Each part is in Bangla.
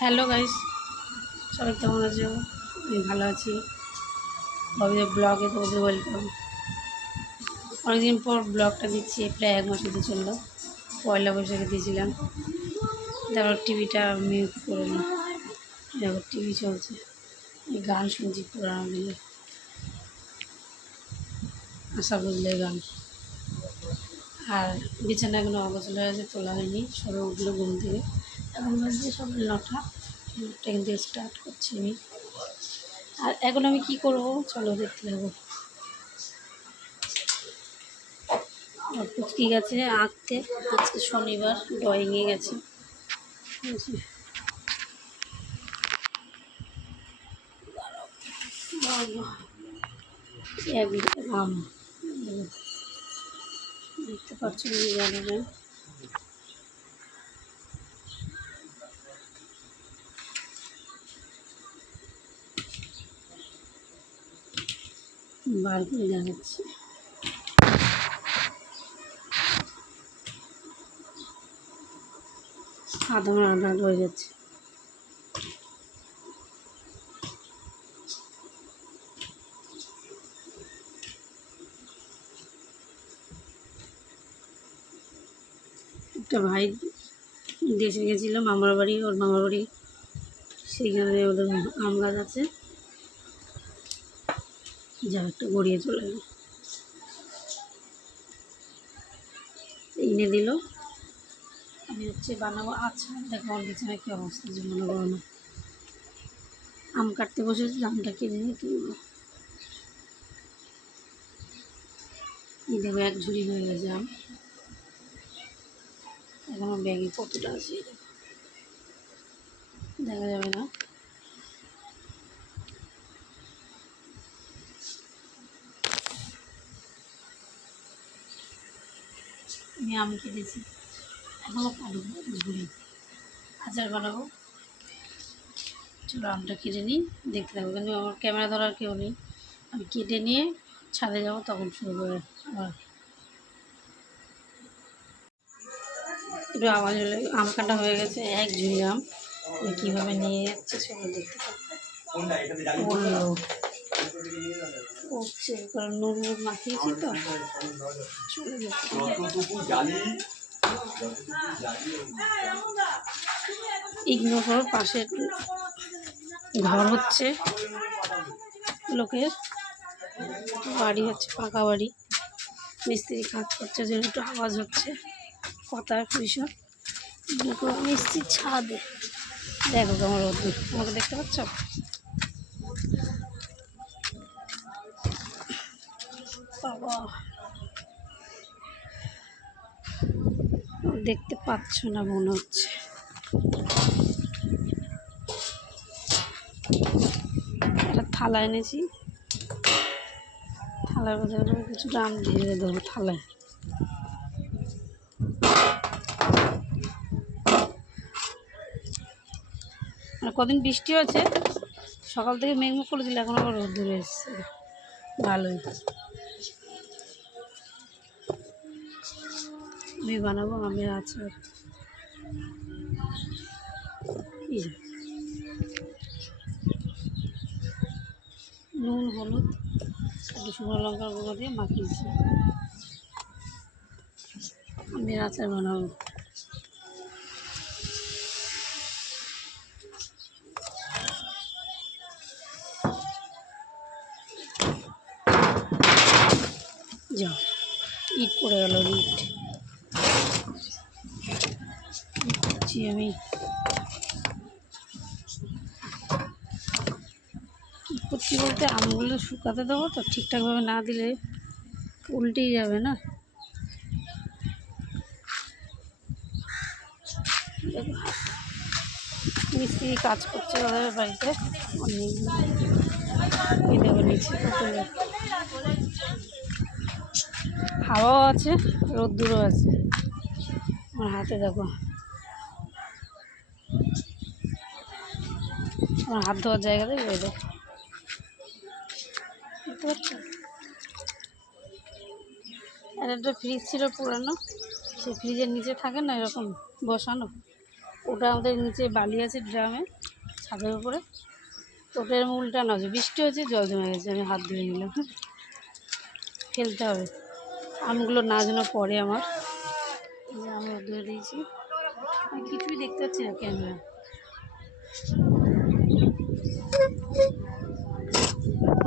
হ্যালো গাইস, সবাই কেমন আছো? আমি ভালো আছি। ববিদের ব্লগে তোমাদের ওয়েলকাম। অনেকদিন পর ব্লগটা দিচ্ছি, প্রায় 1 মাস হতে চললো। পয়লা বৈশাখে দিয়েছিলাম। তারপর টিভিটা মিউট করে নিই। দেখো টিভি চলছে, এই গান শুনছি পুরানো দিনে, আশা বললে গান। আর বিছানা এখনো অগোছালো হয়ে আছে, তোলা হয়নি, সবে উঠলো ঘুম থেকে। এখন বাজছে সকাল 9টা। কিন্তু স্টার্ট করছি আমি। আর এখন আমি কি করব চলো দেখতে যাবো। পুচকি গেছে আঁকতে, আজকে শনিবার, ড্রয়িংয়ে গেছে। আম দেখতে পাচ্ছ জানেন, বার করে দেখাচ্ছি। আধা আধা হয়ে যাচ্ছে। একটা ভাই দেশে গেছিল মামার বাড়ি, ওর মামার বাড়ি, সেইখানে ওদের আম গাছ আছে, যা একটা গড়িয়ে চলে গেল, এনে দিল। আমি বানাবো। আচ্ছা দেখো আমার বিছানায় কী অবস্থা, যে মনে করো না। আম কাটতে বসেছি, আমটা কিনে নিয়ে তুলবো। এই দেখো এক ঝুড়ি হয়ে গেছে আম। এখনো ব্যাগে কতটা আছে দেখা যাবে না। আমি আম কেটেছি, এখনও কাটবো ঝুড়ি, আচার বানাবো। চলো আমটা কেটে নিই, দেখতে থাকবো। কিন্তু আমার ক্যামেরা ধরার কেউ নেই, আমি কেটে নিয়ে ছাদে যাবো, তখন শুরু করে আবার। একটু আওয়াজ হলে আম কাটা হয়ে গেছে, এক ঝুড়ি আম। আমি কীভাবে নিয়ে যাচ্ছে সেটা দেখতে থাকবো। বললো হচ্ছে কারণ নুন মাখিয়েছি তো, চলে যাচ্ছে। ইগনোর করো, পাশে ঘর হচ্ছে লোকের, বাড়ি হচ্ছে পাকা বাড়ি, মিস্ত্রি কাজ করছে, যেন একটু আওয়াজ হচ্ছে কথার ভীষণ। মিস্ত্রির ছাদে দেখো তোমার রোদ্দুর, আমাকে দেখতে পাচ্ছ? বাবা দেখতে পাচ্ছ না মনে হচ্ছে। একটা থালা এনেছি, থালার মধ্যে কিছুটা আম ঢেলে দেবো থালায়। আর কদিন বৃষ্টি হয়েছে, সকাল থেকে মেঘমুখ করেছিল, এখন আবার রোদ্দুর এসছে, ভালোই। আমি বানাবো আমের আচার। নুন হলুদ একটু শুকনো লঙ্কার গুঁড়ো দিয়ে মাখিয়েছি, আমের আচার বানাবো। যাও, ইট পড়ে গেল, ইট করছি আমি। কী করছি বলতে, আমগুলো শুকাতে দেবো তো, ঠিকঠাকভাবে না দিলে উল্টেই যাবে না। মিস্ত্রি কাজ করছে ওদের বাড়িতে, অনেক দেখো নিচে কত লোক, হাওয়াও আছে, রোদ্দুরও আছে। আমার হাতে দেখো, আমার হাত ধোয়ার জায়গাতে ওই দেখো, দেখতে পাচ্ছ? আর একটা ফ্রিজ ছিল পুরানো, সেই ফ্রিজের নিচে থাকে না এরকম বসানো, ওটা আমাদের নিচে বালি আছে ড্রামে, ছাদের উপরে। তো ওটার উল্টানো আছে, বৃষ্টি হয়েছে, জল জমে গেছে, আমি হাত ধুয়ে নিলাম। ফেলতে হবে, আমগুলো না যেন পড়ে আমার। এই যে আমি ধুয়ে দিয়েছি, আমি কিছুই দেখতে পাচ্ছি না ক্যামেরা।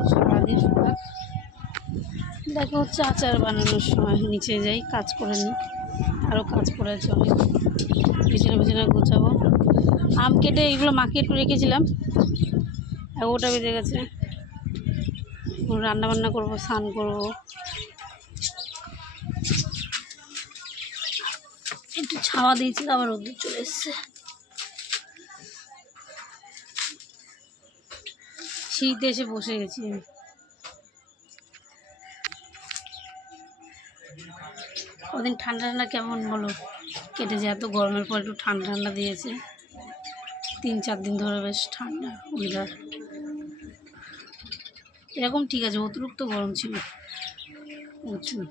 সারাদিন সকাল দেখা হচ্ছে আচার বানানোর সময়। নিচে যাই, কাজ করে নিই, আরও কাজ পড়ে আছে অনেক, বিছানা বিছানা গোছাবো। আম কেটে এগুলো মাখিয়ে একটু রেখেছিলাম, 11টা বেজে গেছে। রান্না বান্না করবো, স্নান করবো, একটু ছাওয়া দিয়েছিল, আবার রোদ্দুর চলে এসছে। শীতে এসে বসে গেছি আমি। ওদিন ঠান্ডা ঠান্ডা কেমন বলো কেটেছে, এত গরমের পর একটু ঠান্ডা ঠান্ডা দিয়েছে। 3-4 দিন ধরে বেশ ঠান্ডা ওয়েদার, এরকম ঠিক আছে। অতিরিক্ত গরম ছিল প্রচুর।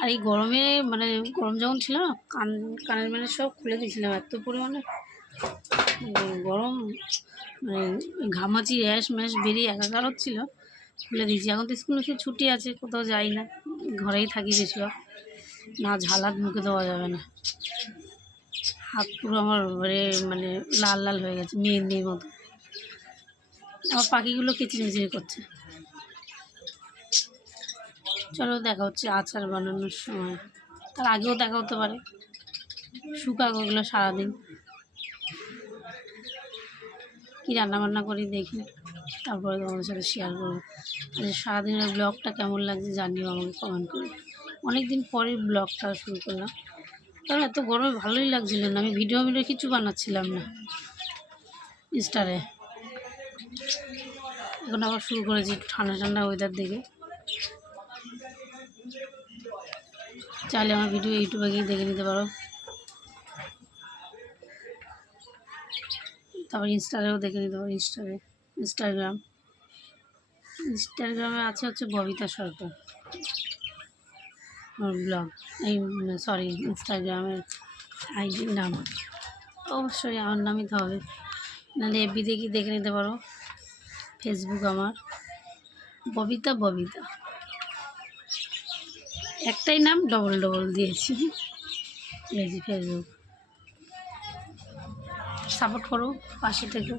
আর এই গরমে মানে গরম যখন ছিল না, কানের মানে সব খুলে দিয়েছিলাম, এত পরিমাণে গরম, মানে ঘামাচি র্যাশ ম্যাশ বেরিয়ে একাকার হচ্ছিল, খুলে দিয়েছি। এখন তো স্কুল ছুটি আছে, কোথাও যাই না, ঘরেই থাকি বেশিরভাগ। না ঝাল হাত মুখে দেওয়া যাবে না, হাত পুরো আমার মানে লাল লাল হয়ে গেছে মেহেন্দির মতো। আমার পাখিগুলো কিচিরমিচির করছে। চলো দেখা হচ্ছে আচার বানানোর সময়, তার আগেও দেখা হতে পারে। শুকাক ওগুলো সারাদিন, কী রান্নাবান্না করি দেখি, তারপরে তোমাদের সাথে শেয়ার করবো। সারাদিনের ব্লগটা কেমন লাগছে জানিও আমাকে কমেন্ট করে। অনেক দিন পরে ব্লগটা শুরু করলাম, কারণ এত গরমে ভালোই লাগছিল না, আমি ভিডিও কিছু বানাচ্ছিলাম না ইনস্টারে। এখন আবার শুরু করেছি একটু ঠান্ডা ঠান্ডা ওয়েদার দেখে। চাইলে আমার ভিডিও ইউটিউবে গিয়ে দেখে নিতে পারো, তারপর ইনস্টারেও দেখে নিতে পারো। ইনস্টাগ্রামে আছে হচ্ছে ববিতা সরকার ওর ব্লগ, এই সরি ইনস্টাগ্রামের আইডির নাম অবশ্যই আমার নামই তো হবে, নাহলে এফবি দেখি দেখে নিতে পারো। ফেসবুক আমার ববিতা একটাই নাম, ডবল দিয়েছি। ফেসবুক সাপোর্ট করো, পাশে থেকো।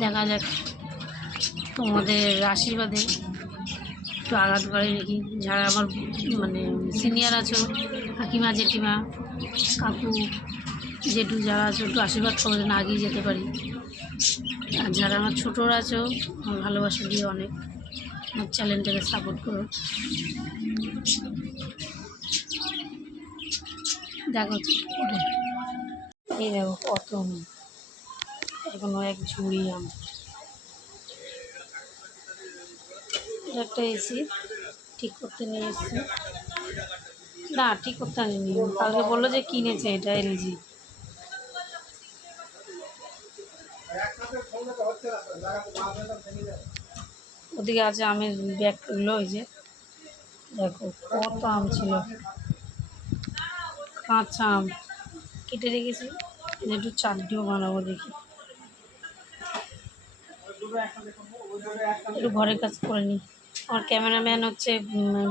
দেখা যাক, তোমাদের আশীর্বাদে একটু আঘাত বাড়ি রেখি। যারা আমার মানে সিনিয়র আছো, কাকিমা জেঠিমা কাকু জেঠু যারা আছো, একটু আশীর্বাদ করো যেন আগিয়ে যেতে পারি। আর যারা আমার ছোটোরা আছো, আমার ভালোবাসা দিয়ে অনেক আমার চ্যানেলটাকে সাপোর্ট করো। দেখো এই দেখো কত এখনো এক ঝুড়ি আম। এটা একটা এসি ঠিক করতে নিয়ে এসছে, না ঠিক করতে আনিনি, কালকে বললো যে কিনেছে এটা এলজি। ওদিকে আছে আমের ব্যাগগুলো, ওই যে দেখো কত আম ছিল, কাঁচা আম কেটে রেখেছি, একটু চাটনিও বানাবো দেখি। একটু ঘরের কাজ করে নিই। আমার ক্যামেরাম্যান হচ্ছে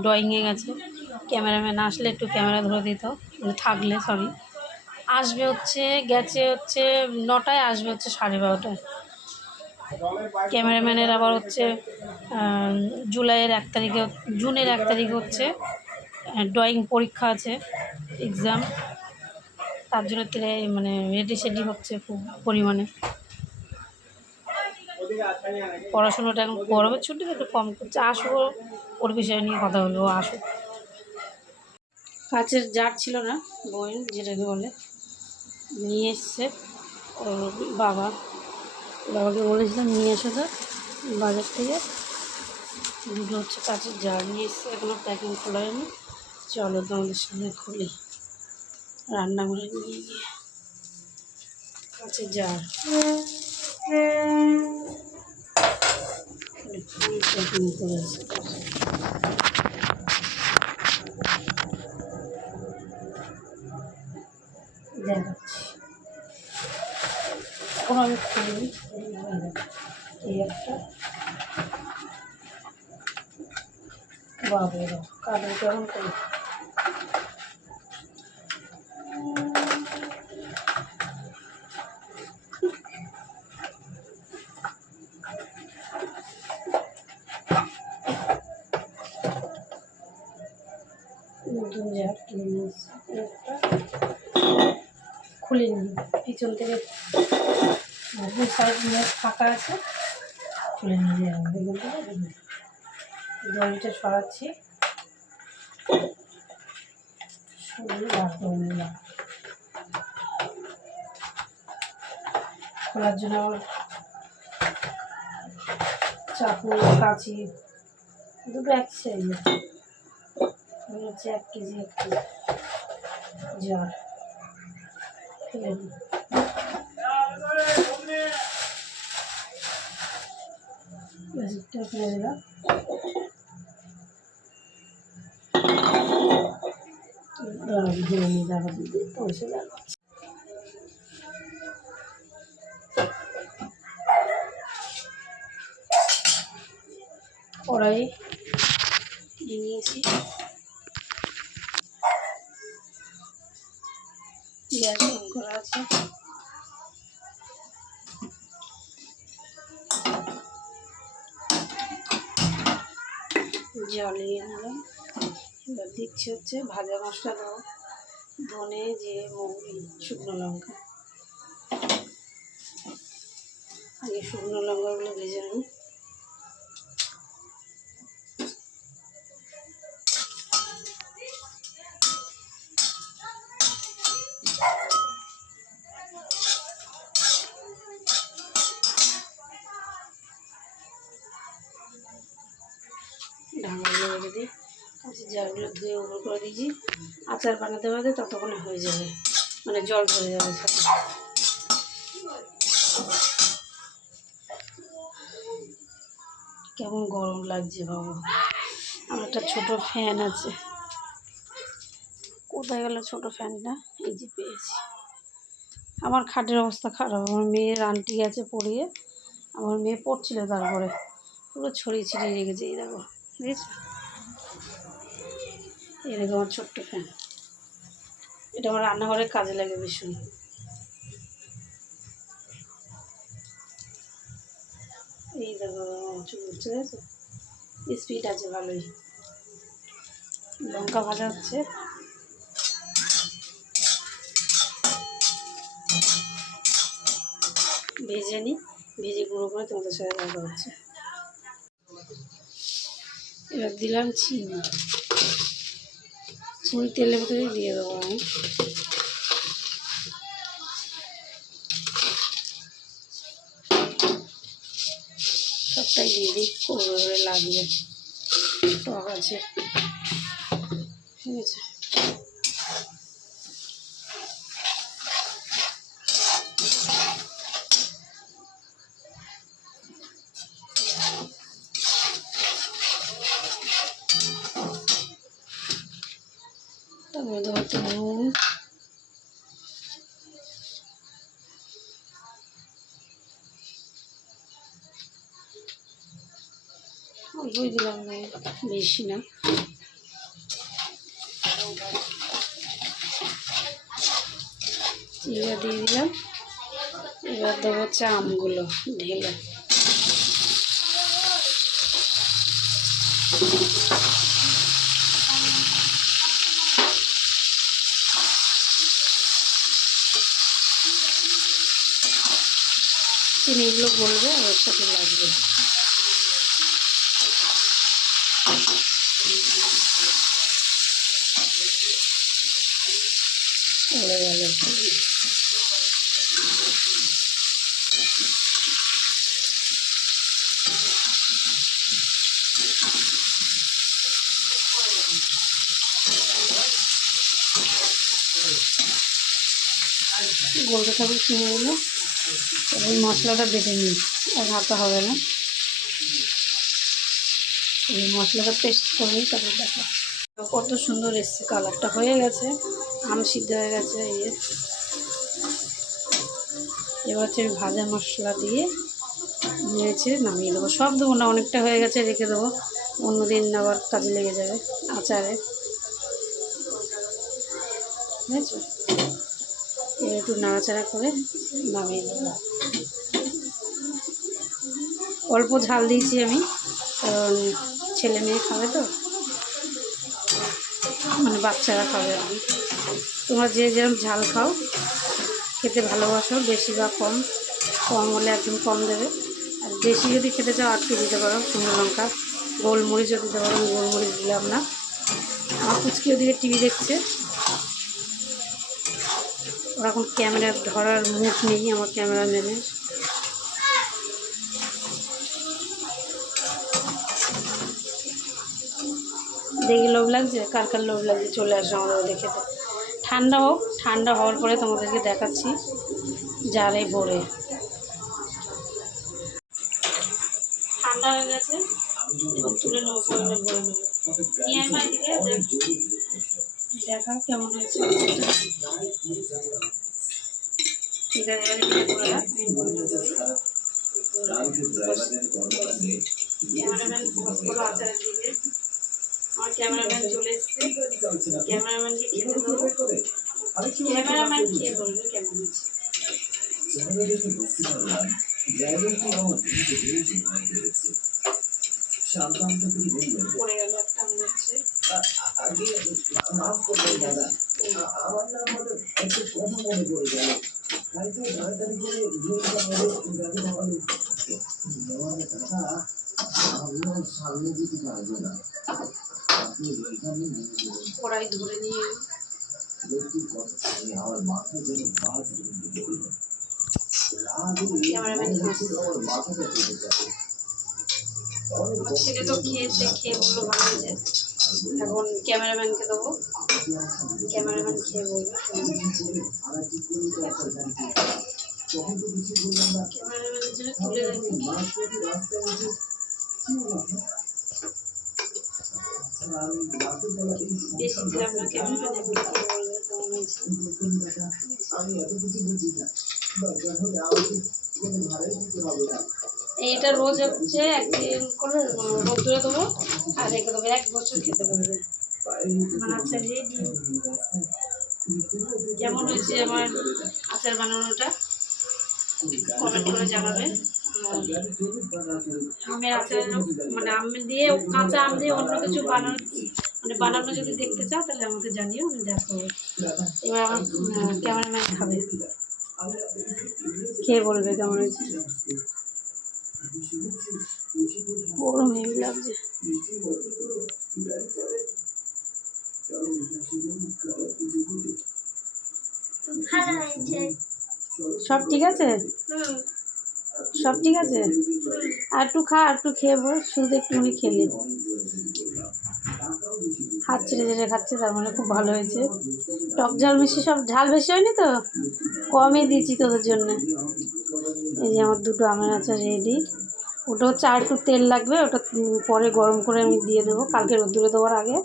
ড্রয়িংয়ে গেছে, ক্যামেরাম্যান আসলে একটু ক্যামেরা ধরে দিত, মানে থাকলে সরি, আসবে হচ্ছে গেছে হচ্ছে 9টায়, আসবে হচ্ছে 12:30টায়। ক্যামেরাম্যানের আবার হচ্ছে জুনের 1 তারিখে হচ্ছে ড্রয়িং পরীক্ষা আছে, এক্সাম। তার জন্য মানে রেডি হচ্ছে খুব পরিমাণে। পড়াশোনাটা এখন গরমের ছুটিতে একটু কম করছে, আসবো ওর বিষয় নিয়ে কথা বলবো, আসুক। কাচের জার ছিল না, বইন যেটাকে বলে, নিয়ে এসছে ওর বাবাকে বলেছিলাম নিয়ে এসো তো বাজার থেকে। দুটো হচ্ছে কাচের জার নিয়ে এসছে, এখনো প্যাকিং খোলা হয়নি। চলো তোমাদের সামনে খুলি, রান্নাঘরে নিয়ে গিয়ে। কাচের জার প্যাকিং করেছে। দেখাচ্ছি, এখন আমি খুলি। এই একটা বাবুর কালো কেমন করি। খুলে নিই পিছন থেকে, দু সাইড মুখ ফাঁকা আছে, খুলে নিয়ে যাবো। দড়িটা সরাচ্ছি, সরিয়ে বার করে নিলাম। খোলার জন্য আমার চাকু কাঁচি দুটো এক সাইজে হচ্ছে 1 কেজি 1 কেজি জার ফেলে দিই। প্লাস্টিকটা ফেলে দিলাম। কড়াই নিয়েছি, গ্যাস অন করা আছে। জ্বালিয়ে নিলাম। এবার দিচ্ছি হচ্ছে ভাজা মশলা, দাও ধনে, জিরে, মৌরি, শুকনো লঙ্কা। আগে শুকনো লঙ্কাগুলো ভেজে নিই। ঢাকাগুলো রেখে দিই। জারগুলো ধুয়ে উপর করে দিয়েছি। আচার বানাতে বানাতে ততক্ষণে হয়ে যাবে, মানে জল পড়ে যাবে সাথে। কেমন গরম লাগছে বাবা। আমার একটা ছোটো ফ্যান আছে, কোথায় গেল ছোটো ফ্যানটা? এই যে পেয়েছি। আমার খাটের অবস্থা খারাপ, আমার মেয়ের আন্টি আছে পড়িয়ে, আমার মেয়ে পড়ছিল তারপরে পুরো ছড়িয়ে ছিটিয়ে রেখেছে। এই দেখো, বুঝেছো? এই দেখো আমার ছোট্ট ফ্যান, এটা আমার রান্নাঘরে কাজে লাগে ভীষণ। এই দেখো চলছে, দেখেছো? স্পিড আছে ভালোই। লঙ্কা ভাজা হচ্ছে, ভেজে নিই, ভেজে গুঁড়ো করে তোমাদের সাথে দেখা হচ্ছে। এবার দিলাম চিনি, চিনি তেলের ভিতরে দিয়ে দেবো আমি। সবটাই দিয়ে দিই, করবে করে লাগবে, টক আছে, ঠিক আছে। তারপরে দেবো একটু নুন, অল্পই দিলাম, বেশি না। এবার দিয়ে দিলাম। এবার দেবো হচ্ছে আমগুলো ঢেলে। চিনিগুলো গলবে আর ওর সাথে লাগবে। পড়ে গেল, গলতে থাকুক চিনিগুলো। এবার মশলাটা বেটে নিই, আর হাতে হবে না। এই মশলাটা পেস্ট করে নিই, তারপর দেখো কত সুন্দর এসছে, কালারটা হয়ে গেছে, আম সিদ্ধ হয়ে গেছে। এবার হচ্ছে আমি ভাজা মশলা দিয়ে নিয়েছে নামিয়ে দেবো। সব দেবো না, অনেকটা হয়ে গেছে, রেখে দেবো, অন্যদিন আবার কাজে লেগে যাবে আচারে, বুঝেছো? এবার একটু নাড়াচাড়া করে নামিয়ে দেবো। অল্প ঝাল দিয়েছি আমি, কারণ ছেলে মেয়ে খাবে তো, মানে বাচ্চারা খাবে আর কি। তোমরা যে যেরকম ঝাল খাও, খেতে ভালোবাসো, বেশি বা কম, কম হলে একদম কম দেবে, আর বেশি যদি খেতে চাও আটকে দিতে পারো, শুকনো লঙ্কা, গোলমরিচও দিতে পারো, আমি গোলমরিচ দিলাম না। আমার কুচকি ওদিকে টিভি দেখছে, ওরা এখন ক্যামেরা ধরার মুড নেই আমার ক্যামেরাম্যানের। দেখে লোভ লাগছে, কার কার লোভ লাগছে চলে আসো আমাদের দেখে। তো ঠান্ডা হোক, ঠান্ডা হওয়ার পরে তোমাদেরকে দেখাচ্ছি জারে ভরে। ঠান্ডা হয়ে গেছে, এবং তুলে নেবো, ভরে নেবো, নিয়ে আসবো এদিকে, দেখা কেমন হয়েছে। ঠিক আছে, ক্যামেরাম্যান আচারের দিকে, আমার ক্যামেরাম্যান চলে এসছে, ক্যামেরাম্যানকে খেতে দেবো, ক্যামেরাম্যান খেয়ে বলবে কেমন হয়েছে। পড়ে গেল একটা, মনে হচ্ছে কড়াই ধরে নিয়ে ক্যামেরাম্যান ছেলে তো খেয়েছে, খেয়ে বললো ভালো হয়েছে, এখন ক্যামেরাম্যানকে দেবো, ক্যামেরাম্যান খেয়ে বলবে। ক্যামেরাম্যানের জন্য তুলে রাখি, বেশি দিলাম না, ক্যামেরাম্যান এখন খেয়ে বলবে কেমন হয়েছে। এইটা রোজ হচ্ছে একদিন করে রোদ্দুরে দেবো, আর রেখে দেবো, 1 বছর খেতে পারবে। আমার আচার রেডি। কেমন হয়েছে আমার আচার বানানোটা কমেন্ট করে জানাবে। আমের আচার, মানে আম দিয়ে, কাঁচা আম দিয়ে অন্য কিছু বানানো, মানে বানানো যদি দেখতে চাও তাহলে আমাকে জানিও, আমি দেখাবো। এবার আমার ক্যামেরাম্যান খাবে, খেয়ে বলবে কেমন হয়েছে। গরম হেভি লাগছে। সব ঠিক আছে, সব ঠিক আছে, আর একটু খা, আর একটু খেয়ে বল, শুধু একটুখানি খেলি, হাত ছেড়ে ছেড়ে খাচ্ছে, তার মানে খুব ভালো হয়েছে। টক ঝাল মিষ্টি সব ঝাল বেশি হয়নি তো, কমই দিয়েছি তোদের জন্য। এই যে আমার 2টো আমের আচার রেডি। ওটা হচ্ছে আর একটু তেল লাগবে, ওটা পরে গরম করে আমি দিয়ে দেবো, কালকে রোদ্দুরে দেওয়ার আগে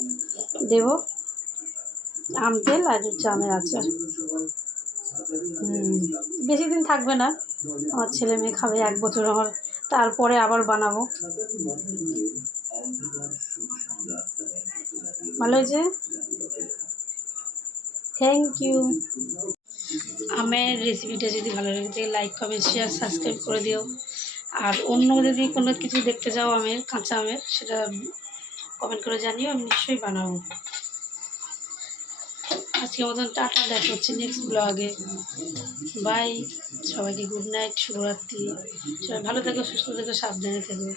দেবো আম তেল, আর হচ্ছে আমের আচার। বেশি দিন থাকবে না, আমার ছেলে মেয়ে খাবে 1 বছর আমার, তারপরে আবার বানাবো। ভালো হয়েছে, থ্যাংক ইউ। আমের রেসিপিটা যদি ভালো লাগে থাকে লাইক কমেন্ট শেয়ার সাবস্ক্রাইব করে দিও। আর অন্য যদি কোনো কিছু দেখতে চাও আমের, কাঁচা আমের, সেটা কমেন্ট করে জানিও, আমি নিশ্চয়ই বানাবো। আজকের মতন টাটা, দেখা হচ্ছে নেক্সট ব্লগে। বাই, সবাইকে গুড নাইট, শুভরাত্রি। সবাই ভালো থেকো, সুস্থ থেকো, সাবধানে থেকো।